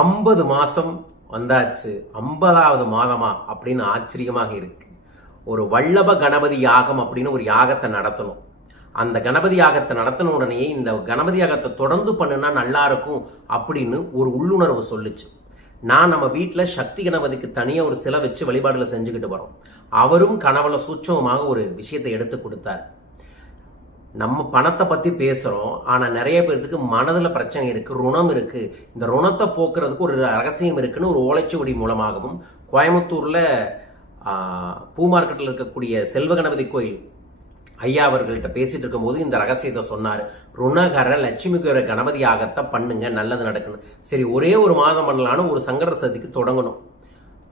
ஐம்பது மாதம் வந்தாச்சு. ஐம்பதாவது மாதமா அப்படின்னு ஆச்சரியமாக இருக்கு. ஒரு வல்லப கணபதி யாகம் அப்படின்னு ஒரு யாகத்தை நடத்தணும். அந்த கணபதி யாகத்தை நடத்தின உடனே இந்த கணபதி யாகத்தை தொடர்ந்து பண்ணுனா நல்லா இருக்கும் அப்படின்னு ஒரு உள்ளுணர்வு சொல்லுச்சு. நான் நம்ம வீட்டில் சக்தி கணபதிக்கு தனியாக ஒரு சிலை வச்சு வழிபாடுகளை செஞ்சுக்கிட்டு வரோம். அவரும் கனவுல சூட்சமாக ஒரு விஷயத்தை எடுத்து கொடுத்தார். நம்ம பணத்தை பற்றி பேசுகிறோம் ஆனால் நிறைய பேர்த்துக்கு மனதில் பிரச்சனை இருக்குது ருணம் இருக்குது இந்த ருணத்தை போக்குறதுக்கு ஒரு ரகசியம் இருக்குன்னு ஒரு ஓலைச்சுவடி மூலமாகவும் கோயம்புத்தூரில் பூ மார்க்கெட்டில் இருக்கக்கூடிய செல்வ கணபதி கோயில் ஐயா அவர்கள்ட்ட பேசிட்டு இருக்கும்போது இந்த ரகசியத்தை சொன்னார். ருணகர லட்சுமிகர கணபதி யாகத்தை பண்ணுங்க நல்லது நடக்கணும். சரி ஒரே ஒரு மாதம் பண்ணலான்னு ஒரு சங்கட சதிக்கு தொடங்கணும்.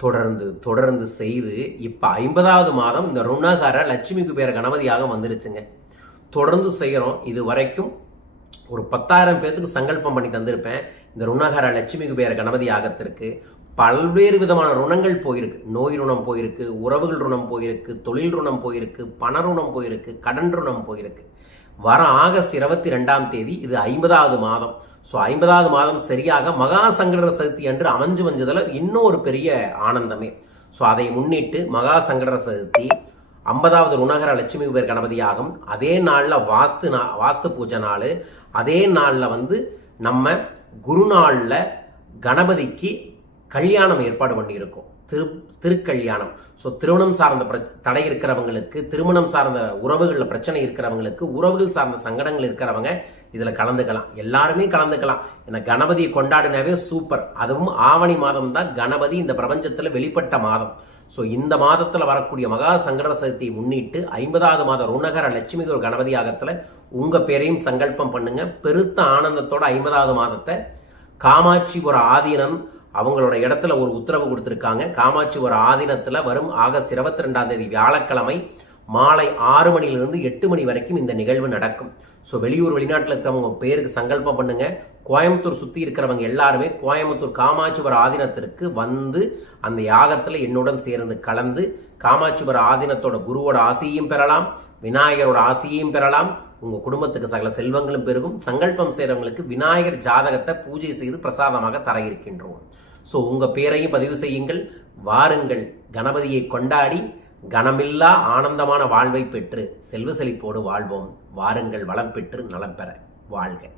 தொடர்ந்து தொடர்ந்து செய்து இப்போ ஐம்பதாவது மாதம் இந்த ருணகர லட்சுமி குபேர கணபதியாக வந்துருச்சுங்க. தொடர்ந்து செய்கிறோம் இது வரைக்கும் ஒரு பத்தாயிரம் பேர்த்துக்கு சங்கல்பம் பண்ணி தந்திருப்பேன். இந்த ருணகர லட்சுமி குபேர கணபதி ஆகத்திற்கு பல்வேறு விதமான ருணங்கள் போயிருக்கு. நோய் ருணம் போயிருக்கு உறவுகள் ருணம் போயிருக்கு தொழில் ருணம் போயிருக்கு பண ருணம் போயிருக்கு கடன் ருணம் போயிருக்கு. வர ஆகஸ்ட் இருபத்தி ரெண்டாம் தேதி இது ஐம்பதாவது மாதம். ஸோ ஐம்பதாவது மாதம் சரியாக மகா சங்கட சதுர்த்தி அன்று அமைஞ்சு வஞ்சதில் இன்னும் ஒரு பெரிய ஆனந்தமே. ஸோ அதை முன்னிட்டு மகா சங்கட சதுர்த்தி ஐம்பதாவது ருணகர லட்சுமி குபேர் கணபதி யாகம். அதே நாளில் வாஸ்து நா வாஸ்து பூஜை நாள். அதே நாளில் வந்து நம்ம குருநாளில் கணபதிக்கு கல்யாணம் ஏற்பாடு பண்ணியிருக்கோம். திரு திருக்கல்யாணம். ஸோ திருமணம் சார்ந்த பிர தடை இருக்கிறவங்களுக்கு திருமணம் சார்ந்த உறவுகளில் பிரச்சனை இருக்கிறவங்களுக்கு உறவுகள் சார்ந்த சங்கடங்கள் இருக்கிறவங்க இதில் கலந்துக்கலாம். எல்லாருமே கலந்துக்கலாம். ஏன்னா கணபதியை கொண்டாடினாவே சூப்பர். அதுவும் ஆவணி மாதம் தான் கணபதி இந்த பிரபஞ்சத்தில் வெளிப்பட்ட மாதம். ஸோ இந்த மாதத்தில் வரக்கூடிய மகா சங்கட சதுர்த்தியை முன்னிட்டு ஐம்பதாவது மாதம் ருணகர லட்சுமி ஒரு கணபதி ஆகத்தில் உங்கள் பேரையும் சங்கல்பம் பண்ணுங்கள் பெருத்த ஆனந்தத்தோட ஐம்பதாவது மாதத்தை காமாட்சி ஒரு ஆதீனம் அவங்களோட இடத்துல ஒரு உத்தரவு கொடுத்துருக்காங்க. காமாட்சி ஒரு ஆதீனத்தில் வரும் ஆகஸ்ட் இருபத்தி ரெண்டாம் தேதி வியாழக்கிழமை மாலை ஆறு மணிலிருந்து எட்டு மணி வரைக்கும் இந்த நிகழ்வு நடக்கும். ஸோ வெளியூர் வெளிநாட்டில் இருக்கிறவங்க பேருக்கு சங்கல்பம் பண்ணுங்க. கோயம்புத்தூர் சுற்றி இருக்கிறவங்க எல்லாருமே கோயம்புத்தூர் காமாட்சிபுர ஆதீனத்திற்கு வந்து அந்த யாகத்தில் என்னுடன் சேர்ந்து கலந்து காமாட்சிபுர ஆதீனத்தோட குருவோட ஆசையும் பெறலாம் விநாயகரோட ஆசையையும் பெறலாம். உங்க குடும்பத்துக்கு சகல செல்வங்களும் பெருகும். சங்கல்பம் செய்கிறவங்களுக்கு விநாயகர் ஜாதகத்தை பூஜை செய்து பிரசாதமாக தர இருக்கின்றோம். ஸோ உங்க பேரையும் பதிவு செய்யுங்கள். வாருங்கள். கணபதியை கொண்டாடி கனமில்லா ஆனந்தமான வாழ்வை பெற்று செல்வ செழிப்போடு வாழ்வோம். வாருங்கள் வளம் பெற்று நலம் பெற வாழ்க.